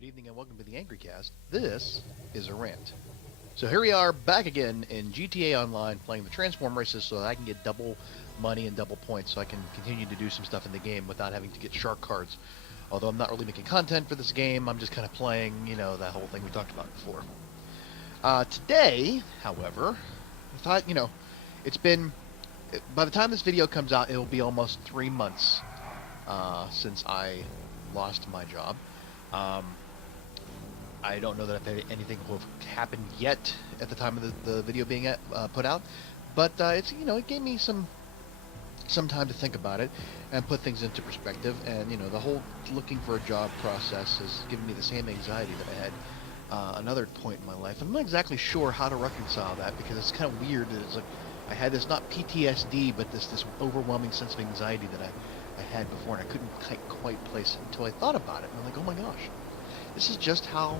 Good evening and welcome to the Angry Cast. This is a rant. So here we are back again in GTA Online playing the Transform races so that I can get double money and double points so I can continue to do some stuff in the game without having to get shark cards. Although I'm not really making content for this game, I'm just kind of playing, that whole thing we talked about before. Today, however, I thought, it's been, by the time this video comes out, it'll be almost 3 months since I lost my job. I don't know that anything will have happened yet at the time of the video being put out, but it's it gave me some time to think about it and put things into perspective. And the whole looking for a job process has given me the same anxiety that I had another point in my life. I'm not exactly sure how to reconcile that because it's kind of weird that it's like I had this not PTSD but this overwhelming sense of anxiety that I had before, and I couldn't quite place it until I thought about it. And I'm like, oh my gosh. This is just how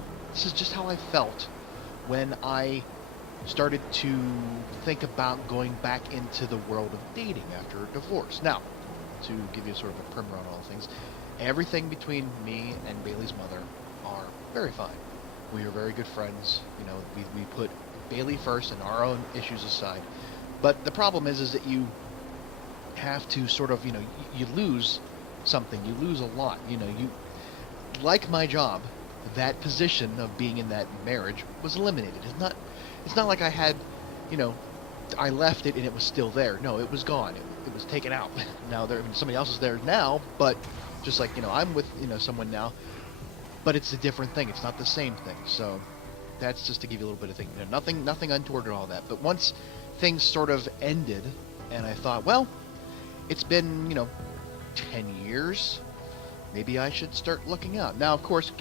I felt when I started to think about going back into the world of dating after a divorce. Now, to give you sort of a primer on all things, everything between me and Bailey's mother are very fine. We are very good friends. We put Bailey first and our own issues aside. But the problem is that you have to sort of, you lose something. You lose a lot. You like my job. That position of being in that marriage was eliminated. It's not like I had, I left it and it was still there. No, it was gone. It was taken out. Now somebody else is there now, but just like, I'm with, someone now, but it's a different thing. It's not the same thing. So that's just to give you a little bit of thing. Nothing untoward and all that. But once things sort of ended and I thought, well, it's been, 10 years. Maybe I should start looking out. Now, of course,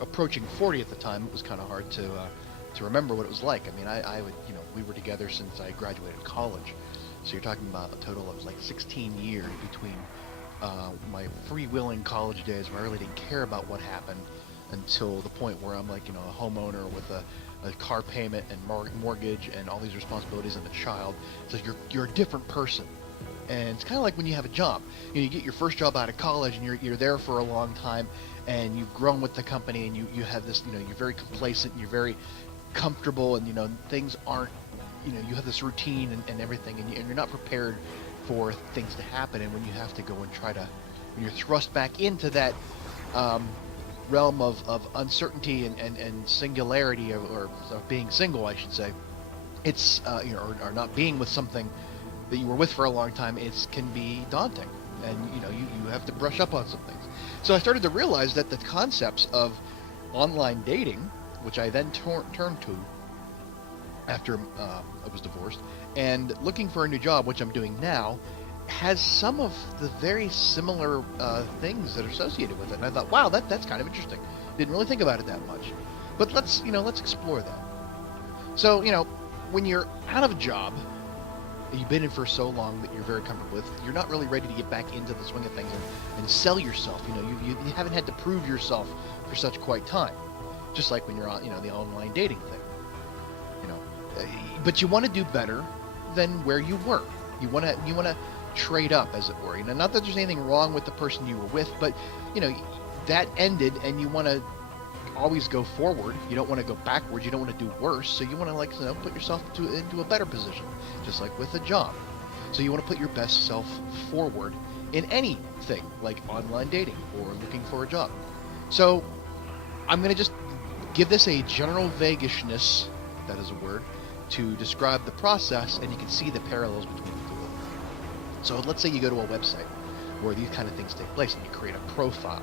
approaching 40 at the time, it was kind of hard to remember what it was like. I mean, I would, we were together since I graduated college, so you're talking about a total of like 16 years between my freewheeling college days where I really didn't care about what happened until the point where I'm like, a homeowner with a car payment and mortgage and all these responsibilities and a child. So you're a different person. And it's kind of like when you have a job. You get your first job out of college and you're there for a long time and you've grown with the company and you have this, you're very complacent and you're very comfortable and, things aren't, you have this routine and everything and you're not prepared for things to happen. And when you have to go and when you're thrust back into that realm of uncertainty and singularity or being single, I should say, it's, or not being with something that you were with for a long time, it can be daunting, and you have to brush up on some things. So I started to realize that the concepts of online dating, which I then turned to after I was divorced, and looking for a new job, which I'm doing now, has some of the very similar things that are associated with it. And I thought, wow, that's kind of interesting. Didn't really think about it that much, but let's explore that. So when you're out of a job you've been in for so long that you're very comfortable with, you're not really ready to get back into the swing of things and sell yourself. You haven't had to prove yourself for such quite time. Just like when you're on, the online dating thing. But you want to do better than where you were. You want to trade up, as it were. Not that there's anything wrong with the person you were with, but that ended, and you want to always go forward. You don't want to go backwards. You don't want to do worse. So you want to put yourself into a better position, just like with a job. So you want to put your best self forward in anything like online dating or looking for a job. So I'm going to just give this a general vaguishness, that is a word, to describe the process, and you can see the parallels between the two of them. So let's say you go to a website where these kind of things take place and you create a profile.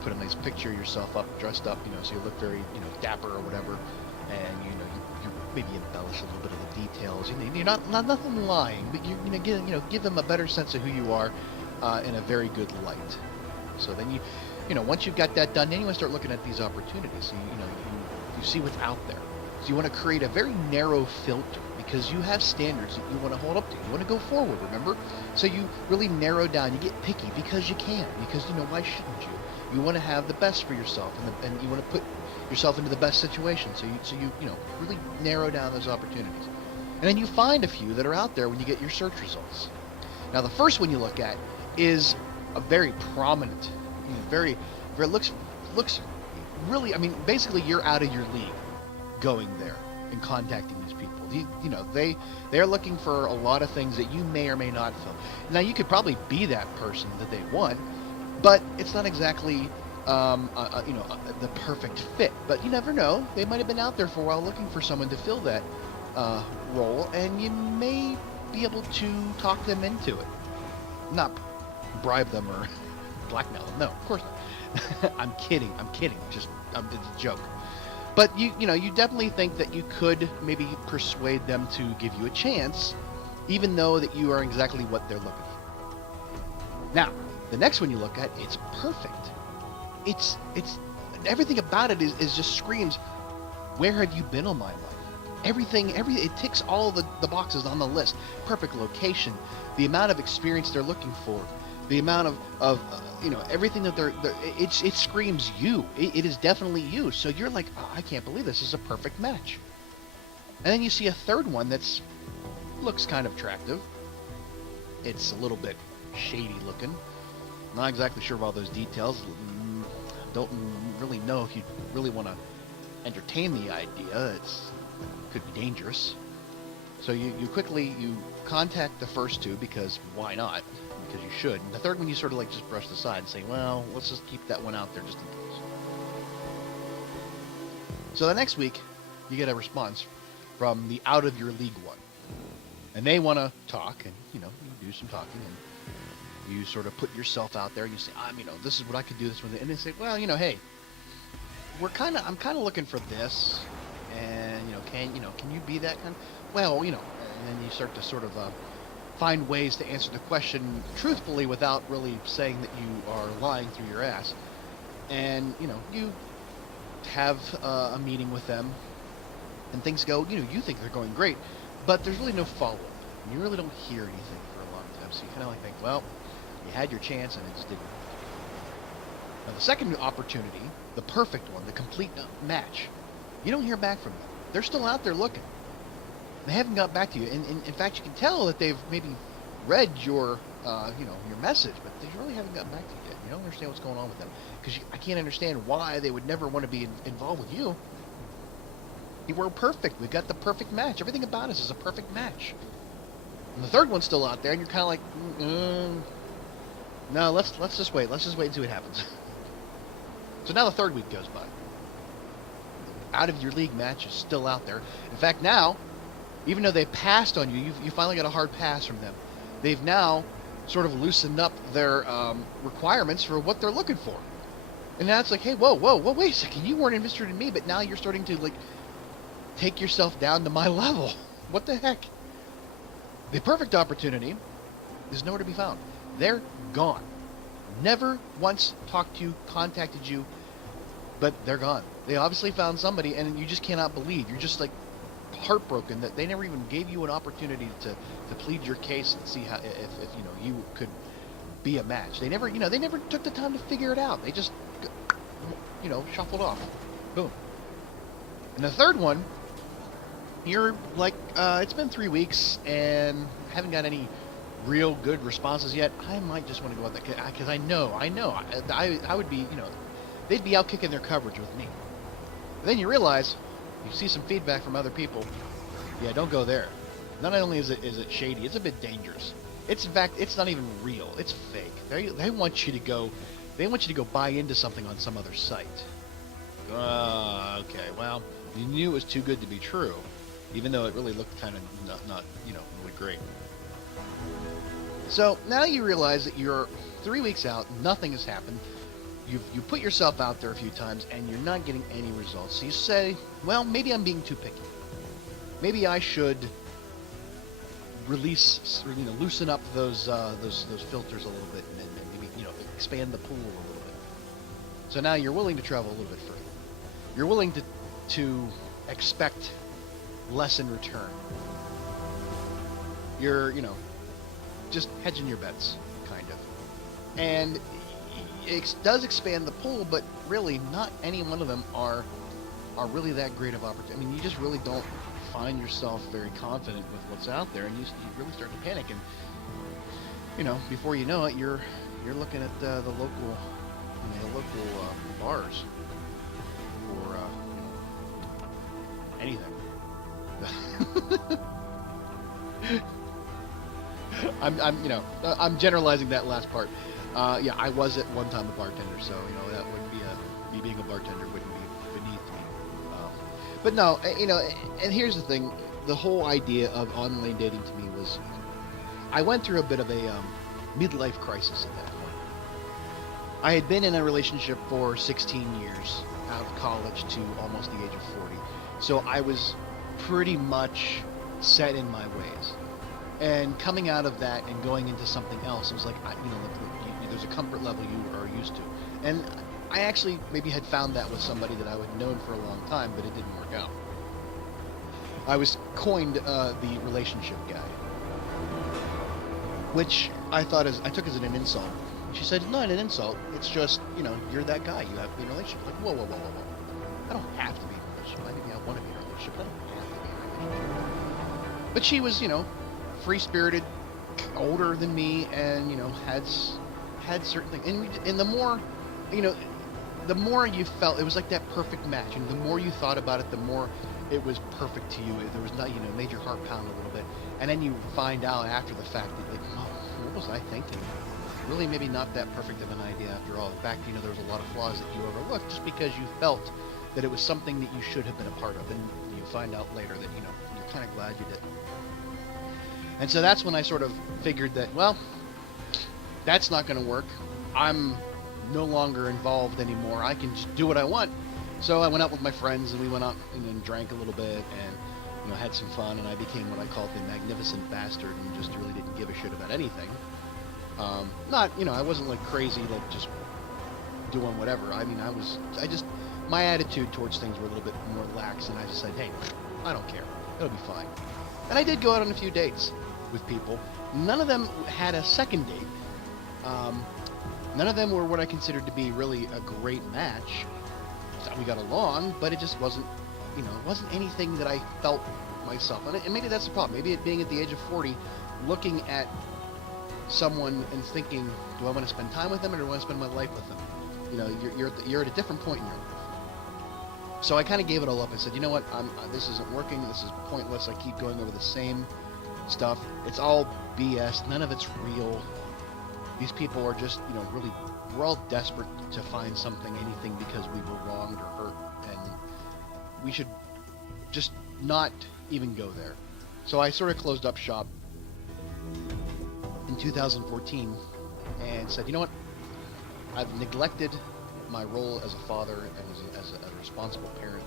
Put a nice picture of yourself up, dressed up, so you look very, dapper or whatever, and you maybe embellish a little bit of the details. You're not nothing lying, but give them a better sense of who you are in a very good light. So then once you've got that done, then you want to start looking at these opportunities. So you see what's out there. So you want to create a very narrow filter because you have standards that you want to hold up to. You want to go forward, remember? So you really narrow down. You get picky because you can. Because why shouldn't you? You want to have the best for yourself, and you want to put yourself into the best situation. So you really narrow down those opportunities, and then you find a few that are out there when you get your search results. Now, the first one you look at is a very prominent, very looks really, I mean, basically you're out of your league going there and contacting these people. You know, they're looking for a lot of things that you may or may not fill. Now, you could probably be that person that they want, but it's not exactly the perfect fit. But you never know. They might have been out there for a while looking for someone to fill that role, and you may be able to talk them into it. Not bribe them or blackmail them. No, of course not. I'm kidding. Just it's a joke. But you definitely think that you could maybe persuade them to give you a chance, even though that you are exactly what they're looking for. Now, the next one you look at, it's perfect. It's everything about it is just screams, where have you been all my life? Everything, it ticks all the boxes on the list. Perfect location, the amount of experience they're looking for, the amount of everything that it screams you. It is definitely you. So you're like, oh, I can't believe this is a perfect match. And then you see a third one that's looks kind of attractive. It's a little bit shady looking. Not exactly sure of all those details. Don't really know if you really want to entertain the idea. It could be dangerous. So you quickly contact the first two, because why not? Because you should. And the third one you sort of like just brush aside and say, well, let's just keep that one out there just in case. So the next week, you get a response from the out of your league one. And they want to talk, and you do some talking, and you sort of put yourself out there, and you say, this is what I could do this with, and they say, well, hey, I'm kind of looking for this, and can you be that kind of, well, and then you start to sort of find ways to answer the question truthfully without really saying that you are lying through your ass. And you have a meeting with them, and things go, you think they're going great, but there's really no follow-up, and you really don't hear anything for a long time. So you kind of like think, well, you had your chance and it just didn't. Now the second opportunity, the perfect one, the complete match, you don't hear back from them. They're still out there looking. They haven't got back to you, and in fact, you can tell that they've maybe read your message, but they really haven't gotten back to you yet. You don't understand what's going on with them, because I can't understand why they would never want to be involved with you. We're perfect. We've got the perfect match. Everything about us is a perfect match. And the third one's still out there, and you're kind of like, no, let's just wait. Let's just wait and see what happens. So now the third week goes by. Out of your league match is still out there. In fact, now, even though they passed on you, you finally got a hard pass from them. They've now sort of loosened up their requirements for what they're looking for. And now it's like, hey, whoa, wait a second. You weren't interested in me, but now you're starting to, like, take yourself down to my level. What the heck? The perfect opportunity is nowhere to be found. They're gone. Never once talked to you, contacted you, but they're gone. They obviously found somebody, and you just cannot believe. You're just like heartbroken that they never even gave you an opportunity to plead your case and see how if you could be a match. They never took the time to figure it out. They just shuffled off. Boom. And the third one, you're like, it's been 3 weeks and haven't got any real good responses yet. I might just want to go out there because I know I would be, they'd be out kicking their coverage with me. But then you realize, you see some feedback from other people. Yeah, don't go there. Not only is it shady, it's a bit dangerous. It's, in fact, it's not even real. It's fake. They want you to go. They want you to go buy into something on some other site. Okay. Well, you knew it was too good to be true, even though it really looked kind of not really great. So now you realize that you're 3 weeks out. Nothing has happened. You put yourself out there a few times, and you're not getting any results. So you say, well, maybe I'm being too picky. Maybe I should loosen up those filters a little bit, and maybe expand the pool a little bit. So now you're willing to travel a little bit further. You're willing to expect less in return. You're just hedging your bets, kind of, and it does expand the pool, but really not any one of them are really that great of opportunity. I mean, you just really don't find yourself very confident with what's out there, and you really start to panic, and before you know it, you're looking at the local bars. anything. I'm generalizing that last part. Yeah, I was at one time a bartender, so that wouldn't be me being a bartender wouldn't be beneath me. But no, and here's the thing: the whole idea of online dating to me was, I went through a bit of a midlife crisis at that point. I had been in a relationship for 16 years, out of college to almost the age of 40, so I was pretty much set in my ways. And coming out of that and going into something else, it was like, there's a comfort level you are used to. And I actually maybe had found that with somebody that I had known for a long time, but it didn't work out. I was coined the relationship guy, which I took as an insult. She said, not an insult, it's just, you're that guy, you have to be in a relationship. Like, whoa, whoa, whoa, whoa, whoa. I don't have to be in a relationship. Maybe I want to be in a relationship, but I don't have to be in a relationship. But she was, free-spirited, older than me, and had certain things. And the more, the more you felt it was like that perfect match. And the more you thought about it, the more it was perfect to you. There was not, made your heart pound a little bit. And then you find out after the fact that, like, oh, what was I thinking? Really, maybe not that perfect of an idea after all. In fact, there was a lot of flaws that you overlooked just because you felt that it was something that you should have been a part of. And you find out later that you're kind of glad you did. And so that's when I sort of figured that, well, that's not going to work. I'm no longer involved anymore. I can just do what I want. So I went out with my friends, and we went out and then drank a little bit and, had some fun. And I became what I called the magnificent bastard and just really didn't give a shit about anything. I wasn't like crazy, like just doing whatever. I mean, my attitude towards things were a little bit more lax, and I just said, hey, I don't care. It'll be fine. And I did go out on a few dates with people. None of them had a second date. None of them were what I considered to be really a great match. We got along, but it just wasn't, it wasn't anything that I felt myself. And maybe that's the problem. Maybe it being at the age of 40, looking at someone and thinking, do I want to spend time with them or do I want to spend my life with them? You're at a different point in your life. So I kind of gave it all up. I said, you know what? This isn't working. This is pointless. I keep going over the same stuff. It's all BS. None of it's real. These people are just, really, we're all desperate to find something, anything, because we were wronged or hurt, and we should just not even go there. So I sort of closed up shop in 2014 and said, you know what? I've neglected my role as a father and as a responsible parent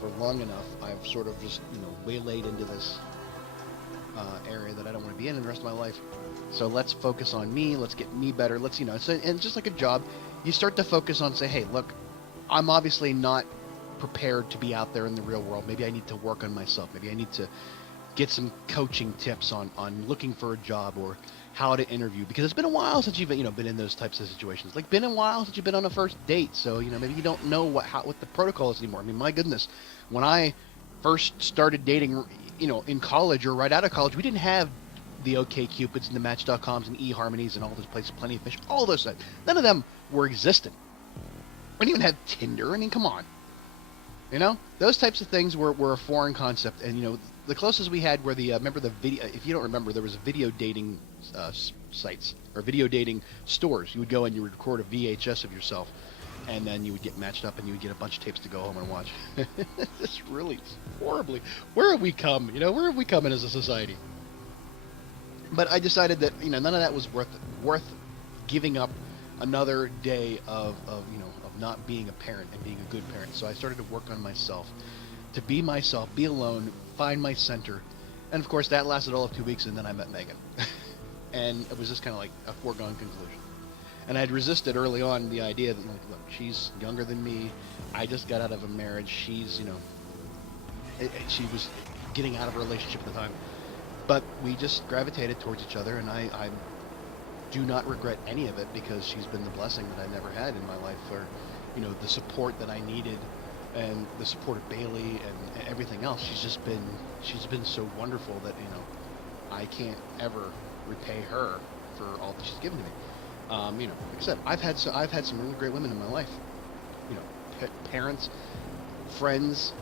for long enough. I've sort of just, waylaid into this area that I don't want to be in the rest of my life. So let's focus on me. Let's get me better. Let's, and just like a job, you start to focus on, say, hey, look, I'm obviously not prepared to be out there in the real world. Maybe I need to work on myself. Maybe I need to get some coaching tips on looking for a job or how to interview, because it's been a while since you've been in those types of situations. Like, been a while since you've been on a first date, so maybe you don't know what the protocol is anymore. I mean, my goodness, when I first started dating, in college or right out of college, we didn't have the OkCupids and the Match.coms and eHarmonies and all those places, Plenty of Fish, all those sites. None of them were existent. We didn't even have Tinder. I mean, come on. Those types of things were a foreign concept, and the closest we had were the remember the video. If you don't remember, there was video dating sites or video dating stores. You would go and you would record a VHS of yourself, and then you would get matched up, and you would get a bunch of tapes to go home and watch. This really horribly. Where have we come? Where have we come in as a society? But I decided that none of that was worth giving up another day of not being a parent and being a good parent. So I started to work on myself, to be myself, be alone, find my center. And of course that lasted all of 2 weeks, and then I met Megan. And it was just kind of like a foregone conclusion. And I'd resisted early on the idea that, look, she's younger than me. I just got out of a marriage. She's, she was getting out of a relationship at the time. But we just gravitated towards each other, and I do not regret any of it, because she's been the blessing that I never had in my life for, the support that I needed, and the support of Bailey and everything else. She's been so wonderful that, I can't ever repay her for all that she's given to me. Like I said, I've had some really great women in my life, parents, friends,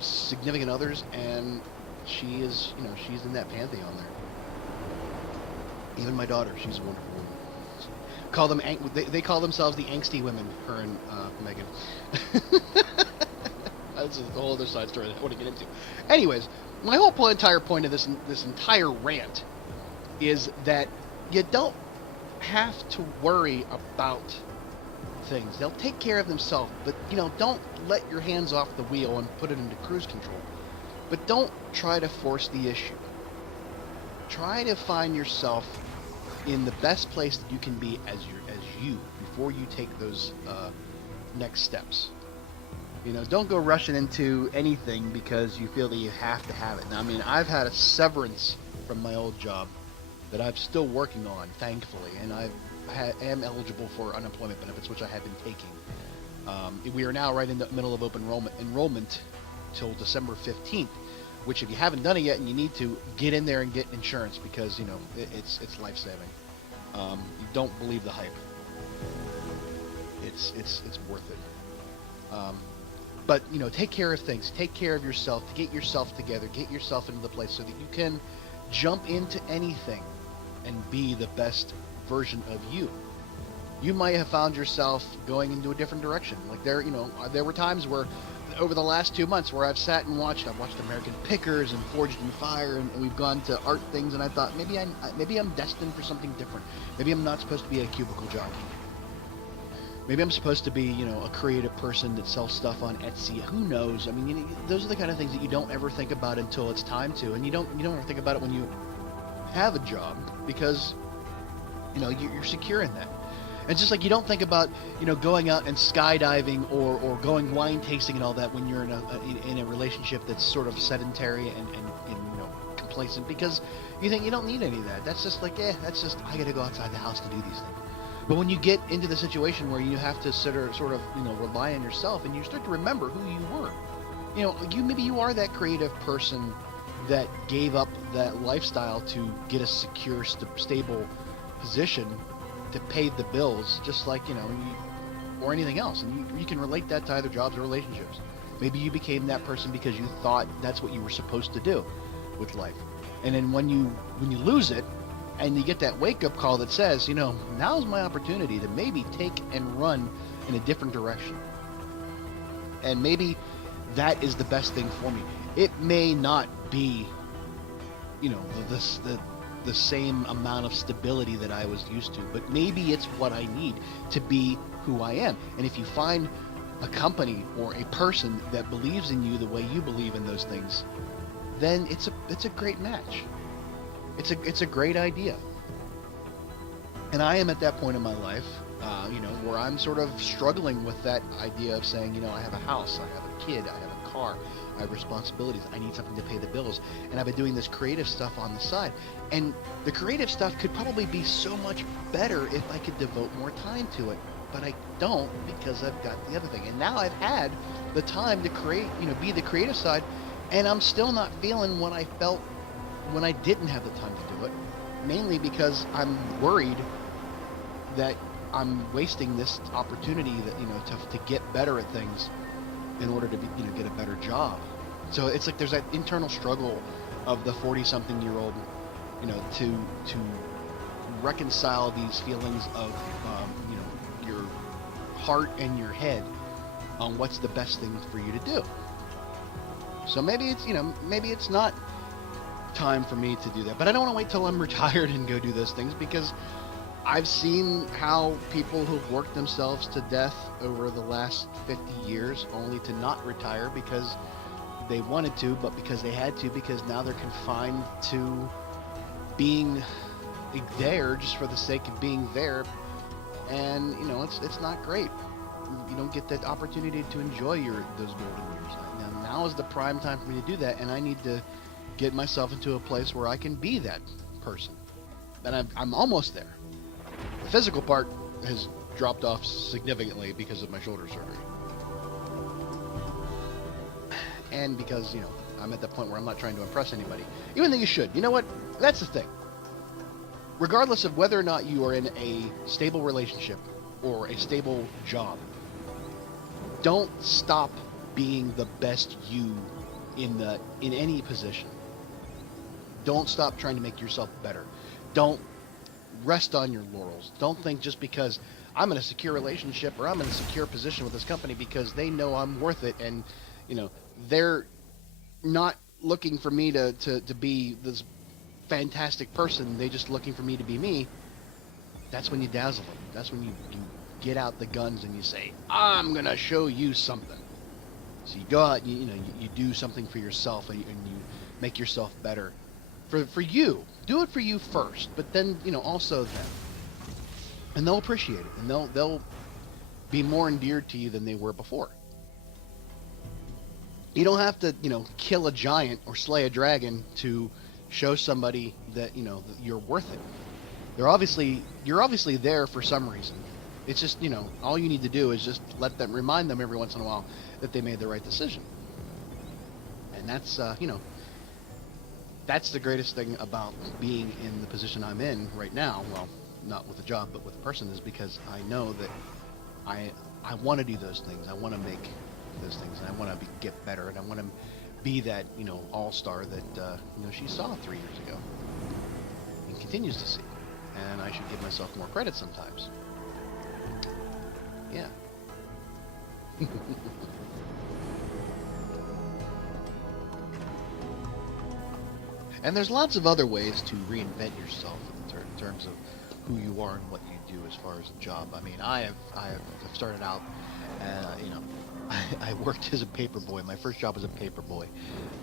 significant others, and she is, she's in that pantheon there. Even my daughter, she's a wonderful woman. Call them, they call themselves the angsty women, her and Megan. That's a whole other side story that I want to get into. Anyways, my entire point of this entire rant is that you don't have to worry about things. They'll take care of themselves, but don't let your hands off the wheel and put it into cruise control. But don't try to force the issue. Try to find yourself in the best place that you can be as you before you take those next steps. Don't go rushing into anything because you feel that you have to have it. Now, I mean, I've had a severance from my old job that I'm still working on, thankfully, and I am eligible for unemployment benefits, which I have been taking. We are now right in the middle of open enrollment till December 15th, which if you haven't done it yet and you need to, get in there and get insurance because, it's life-saving. You don't believe the hype. It's worth it. But, take care of things. Take care of yourself. Get yourself together. Get yourself into the place so that you can jump into anything and be the best version of you. You might have found yourself going into a different direction. Like there were times where over the last 2 months where I've sat and watched American Pickers and Forged in Fire, and we've gone to art things, and I thought maybe I'm destined for something different. Maybe I'm not supposed to be a cubicle jockey. Maybe I'm supposed to be, a creative person that sells stuff on Etsy. Who knows? I mean, those are the kind of things that you don't ever think about until it's time to, and you don't ever think about it when you have a job because, you're secure in that. And it's just like you don't think about, going out and skydiving or going wine tasting and all that when you're in a relationship that's sort of sedentary and complacent, because you think you don't need any of that. That's just like, that's just, I got to go outside the house to do these things. But when you get into the situation where you have to sort of rely on yourself, and you start to remember who you were, maybe you are that creative person that gave up that lifestyle to get a secure, stable position to pay the bills, just like, or anything else. And you can relate that to either jobs or relationships. Maybe you became that person because you thought that's what you were supposed to do with life. And then when you lose it, and you get that wake-up call that says, now's my opportunity to maybe take and run in a different direction. And maybe that is the best thing for me. It may not be, the same amount of stability that I was used to, but maybe it's what I need to be who I am. And if you find a company or a person that believes in you the way you believe in those things, then it's a great match. It's a great idea. And I am at that point in my life, where I'm sort of struggling with that idea of saying, I have a house, I have a kid, I have a car, I have responsibilities, I need something to pay the bills, and I've been doing this creative stuff on the side. And the creative stuff could probably be so much better if I could devote more time to it, but I don't because I've got the other thing. And now I've had the time to create, be the creative side, and I'm still not feeling what I felt when I didn't have the time to do it, mainly because I'm worried that I'm wasting this opportunity that to get better at things in order to get a better job. So it's like there's that internal struggle of the 40-something-year-old, to reconcile these feelings of your heart and your head on what's the best thing for you to do. So maybe it's not time for me to do that, but I don't want to wait till I'm retired and go do those things, because I've seen how people who've worked themselves to death over the last 50 years only to not retire because they wanted to, but because they had to, because now they're confined to being there just for the sake of being there. And it's not great. You don't get that opportunity to enjoy those golden years. Now is the prime time for me to do that, and I need to get myself into a place where I can be that person. And I'm almost there. The physical part has dropped off significantly because of my shoulder surgery. And because, I'm at the point where I'm not trying to impress anybody. Even though you should. You know what? That's the thing. Regardless of whether or not you are in a stable relationship or a stable job, don't stop being the best you in any position. Don't stop trying to make yourself better. Don't rest on your laurels. Don't think just because I'm in a secure relationship or I'm in a secure position with this company because they know I'm worth it, and they're not looking for me to be this fantastic person. They're just looking for me to be me. That's when you dazzle them. That's when you get out the guns and you say, I'm gonna show you something. So you go out, you do something for yourself, and you make yourself better. For you, do it for you first, but then also them, and they'll appreciate it, and they'll be more endeared to you than they were before. You don't have to kill a giant or slay a dragon to show somebody that that you're worth it. You're obviously there for some reason. It's just all you need to do is just remind them every once in a while that they made the right decision, and that's that's the greatest thing about being in the position I'm in right now. Well, not with a job, but with a person, is because I know that I want to do those things. I want to make those things, and I want to get better, and I want to be that all-star that she saw 3 years ago and continues to see. And I should give myself more credit sometimes. Yeah. And there's lots of other ways to reinvent yourself in terms of who you are and what you do as far as a job. I mean, I have started out, I worked as a paper boy. My first job was a paper boy,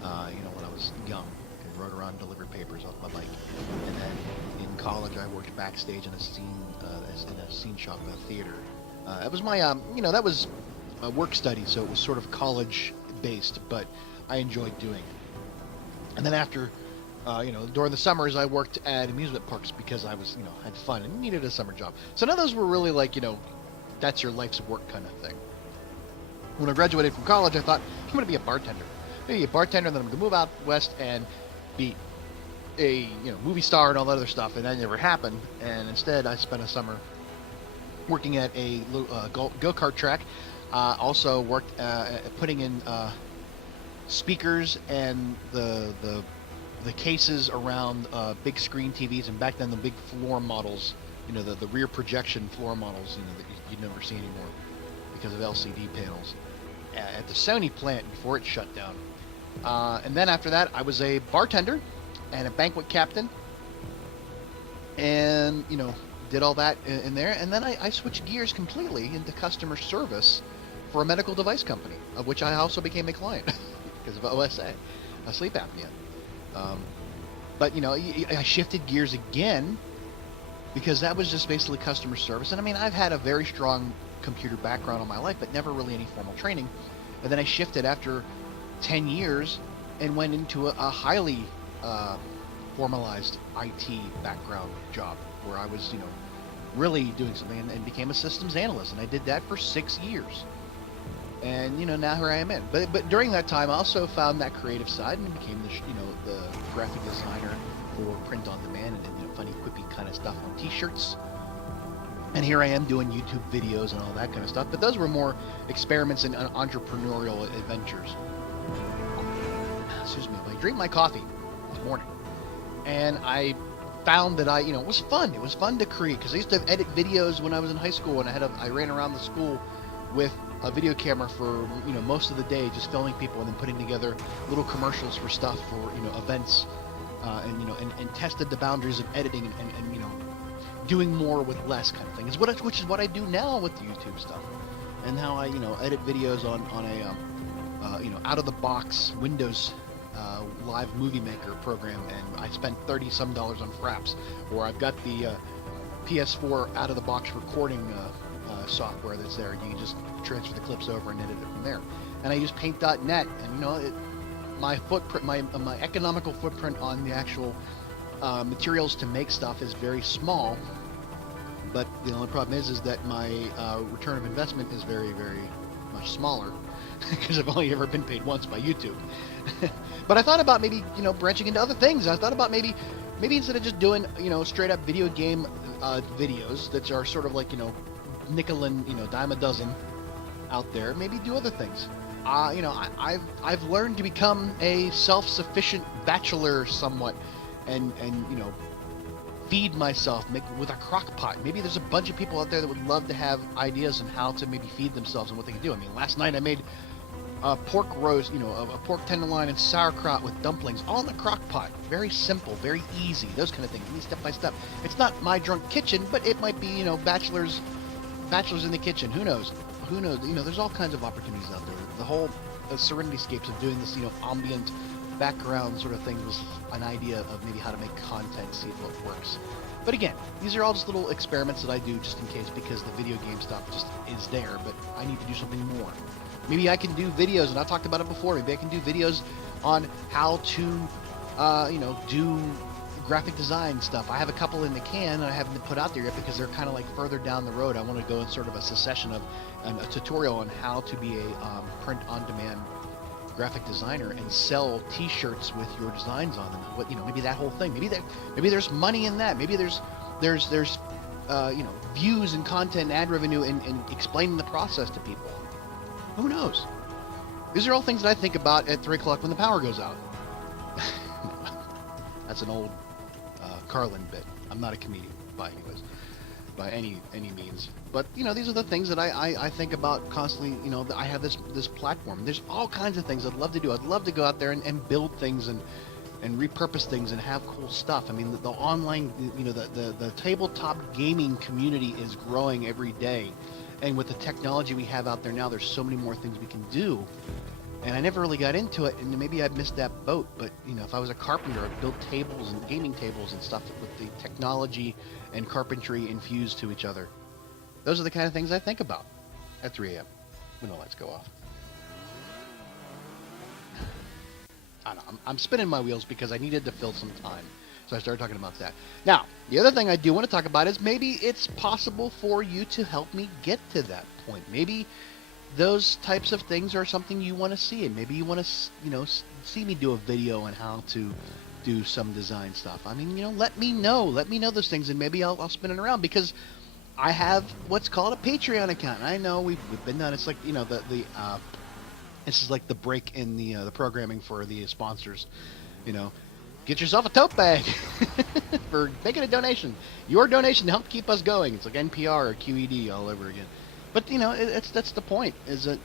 when I was young. I rode around and delivered papers off my bike. And then in college, I worked backstage in a scene shop, a theater. That was my, that was a work study, so it was sort of college-based, but I enjoyed doing it. And then after, during the summers, I worked at amusement parks because I was, had fun and needed a summer job. So none of those were really like, that's your life's work kind of thing. When I graduated from college, I thought, I'm going to be a bartender. I'm going to be a bartender, and then I'm going to move out west and be a movie star and all that other stuff, and that never happened. And instead, I spent a summer working at a go-kart track. Also worked putting in speakers and the cases around big screen TVs, and back then the big floor models, the rear projection floor models, that you'd never see anymore because of LCD panels, at the Sony plant before it shut down. And then after that, I was a bartender and a banquet captain, and did all that in there. And then I switched gears completely into customer service for a medical device company, of which I also became a client because of OSA, sleep apnea. But I shifted gears again because that was just basically customer service. And I mean, I've had a very strong computer background all my life, but never really any formal training. And then I shifted after 10 years and went into a highly formalized IT background job where I was, really doing something, and became a systems analyst. And I did that for 6 years. And, now here I am in. But during that time, I also found that creative side and became the graphic designer for print on demand and funny, quippy kind of stuff on t-shirts. And here I am doing YouTube videos and all that kind of stuff. But those were more experiments and entrepreneurial adventures. Excuse me. I drank my coffee this morning, and I found that it was fun. It was fun to create, because I used to edit videos when I was in high school, and I ran around the school with a video camera for most of the day, just filming people and then putting together little commercials for stuff for events, and tested the boundaries of editing and doing more with less kind of thing. Which is what I do now with the YouTube stuff, and how I edit videos on a out of the box Windows live movie maker program, and I spent $30 some on Fraps, or I've got the PS4 out of the box recording software that's there. You can just transfer the clips over and edit it from there. And I use paint.net, and my footprint, my economical footprint on the actual materials to make stuff is very small. But the only problem is that my return of investment is very, very much smaller, because I've only ever been paid once by YouTube. But I thought about maybe branching into other things. I thought about maybe instead of just doing straight up video game videos that are sort of like nickel and dime a dozen out there, maybe do other things. I've learned to become a self-sufficient bachelor somewhat, and feed myself with a crock pot. Maybe there's a bunch of people out there that would love to have ideas on how to maybe feed themselves and what they can do. I mean, last night I made a pork roast, a pork tenderloin and sauerkraut with dumplings, all in the crock pot. Very simple, very easy, those kind of things. Step by step. It's not my drunk kitchen, but it might be, bachelors in the kitchen. Who knows? Who knows? There's all kinds of opportunities out there. The whole Serenity Scapes of doing this, ambient background sort of thing was an idea of maybe how to make content, see what works. But again, these are all just little experiments that I do just in case, because the video game stuff just is there, but I need to do something more. Maybe I can do videos, and I've talked about it before, maybe I can do videos on how to, do graphic design stuff. I have a couple in the can, and I haven't put out there yet because they're kind of like further down the road. I want to go in sort of a succession of a tutorial on how to be a print-on-demand graphic designer and sell T-shirts with your designs on them. Maybe that whole thing. Maybe there's money in that. Maybe there's views and content and ad revenue in explaining the process to people. Who knows? These are all things that I think about at 3 o'clock when the power goes out. That's an old Carlin bit. I'm not a comedian by any means. But these are the things that I think about constantly. I have this platform. There's all kinds of things I'd love to do. I'd love to go out there and build things and repurpose things and have cool stuff. I mean, the online, the tabletop gaming community is growing every day. And with the technology we have out there now, there's so many more things we can do. And I never really got into it, and maybe I missed that boat. But if I was a carpenter, I'd build tables and gaming tables and stuff with the technology and carpentry infused to each other. Those are the kind of things I think about at 3 a.m. when the lights go off. I don't know, I'm spinning my wheels because I needed to fill some time. So I started talking about that. Now, the other thing I do want to talk about is maybe it's possible for you to help me get to that point. Maybe those types of things are something you want to see, and maybe you want to, see me do a video on how to do some design stuff. I mean, let me know those things, and maybe I'll spin it around, because I have what's called a Patreon account. I know we've been done. It's like, this is like the break in the programming for the sponsors. Get yourself a tote bag for making a donation. Your donation helped keep us going. It's like NPR or QED all over again. But that's the point. Is that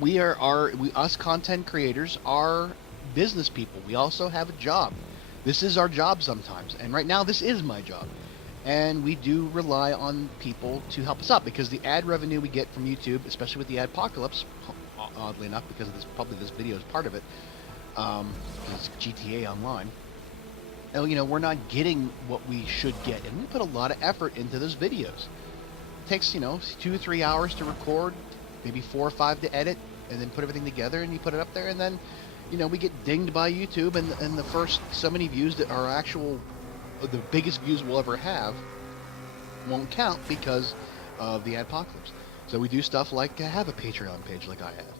we us content creators are business people. We also have a job. This is our job sometimes, and right now this is my job. And we do rely on people to help us out, because the ad revenue we get from YouTube, especially with the adpocalypse, oddly enough, because of this video is part of it. It's GTA Online. We're not getting what we should get, and we put a lot of effort into those videos. It takes 2 or 3 hours to record, maybe 4 or 5 to edit, and then put everything together, and you put it up there, and then we get dinged by YouTube, and the first so many views that are the biggest views we'll ever have won't count because of the adpocalypse. So we do stuff like have a Patreon page like I have.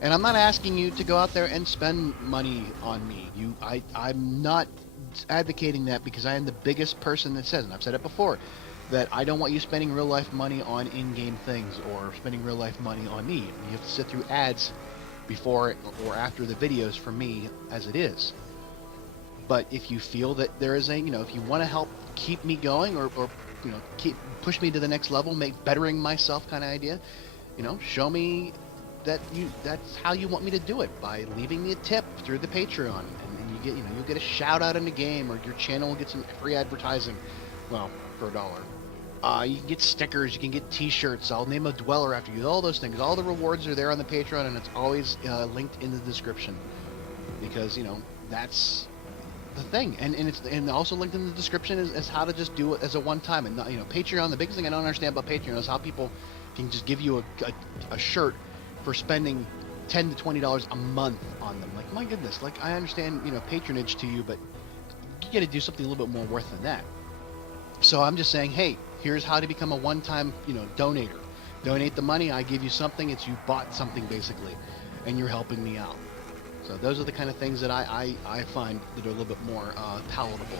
And I'm not asking you to go out there and spend money on me. I'm not advocating that, because I am the biggest person that says, and I've said it before, that I don't want you spending real life money on in-game things or spending real life money on me. You have to sit through ads before or after the videos for me as it is. But if you feel that there is if you want to help keep me going, or push me to the next level, bettering myself kind of idea, show me that's how you want me to do it, by leaving me a tip through the Patreon, and you get you'll get a shout out in the game, or your channel will get some free advertising, well, for $1. You can get stickers, you can get T-shirts. I'll name a dweller after you. All those things, all the rewards are there on the Patreon, and it's always linked in the description, because that's the thing, and also linked in the description is how to just do it as a one-time. And Patreon, the biggest thing I don't understand about Patreon is how people can just give you a shirt for spending $10 to $20 a month on them. Like, my goodness, like, I understand patronage to you, but you got to do something a little bit more worth than that. So I'm just saying, hey, here's how to become a one-time donator. Donate the money, I give you something. It's you bought something basically, and you're helping me out. So those are the kind of things that I find that are a little bit more palatable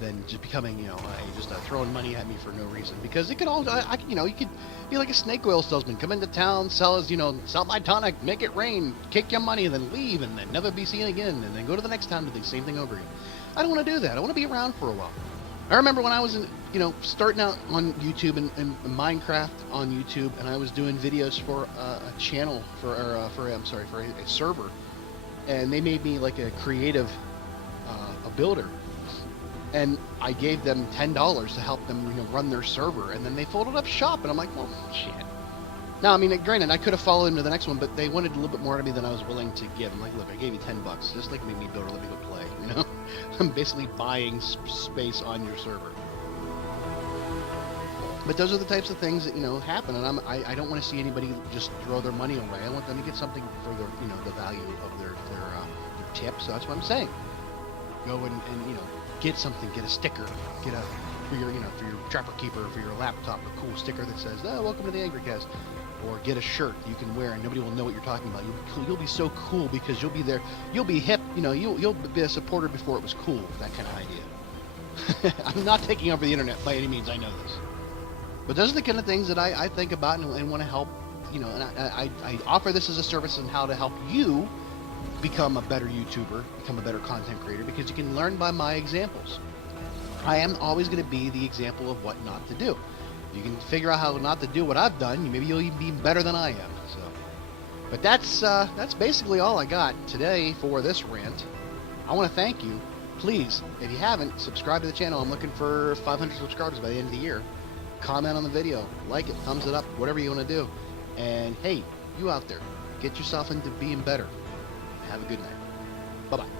than just becoming, just throwing money at me for no reason. Because it could all, you could be like a snake oil salesman, come into town, sell us, sell my tonic, make it rain, kick your money, and then leave, and then never be seen again, and then go to the next town and do the same thing over again. I don't want to do that. I want to be around for a while. I remember when I was, starting out on YouTube and Minecraft on YouTube, and I was doing videos for a channel for a server, and they made me like a creative, a builder. And I gave them $10 to help them, run their server, and then they folded up shop, and I'm like, well, shit. Now, I mean, granted, I could have followed them to the next one, but they wanted a little bit more out of me than I was willing to give. I'm like, look, I gave you $10, just like make me build or let me go play, I'm basically buying space on your server. But those are the types of things that, happen, and I don't want to see anybody just throw their money away. I want them to get something for their, the value of their tip, so that's what I'm saying. Go and get something, get a sticker, get a, for your Trapper Keeper, for your laptop, a cool sticker that says, welcome to the AngryCast, or get a shirt you can wear and nobody will know what you're talking about. You'll be so cool because you'll be there, you'll be hip, you'll be a supporter before it was cool, that kind of idea. I'm not taking over the internet by any means, I know this. But those are the kind of things that I think about and want to help, and I offer this as a service on how to help you become a better YouTuber, become a better content creator, because you can learn by my examples. I am always going to be the example of what not to do. You can figure out how not to do what I've done, maybe you'll even be better than I am. So, but that's basically all I got today for this rant. I want to thank you. Please, if you haven't, subscribe to the channel. I'm looking for 500 subscribers by the end of the year. Comment on the video, like it, thumbs it up, whatever you want to do. And hey, you out there, get yourself into being better. Have a good night. Bye-bye.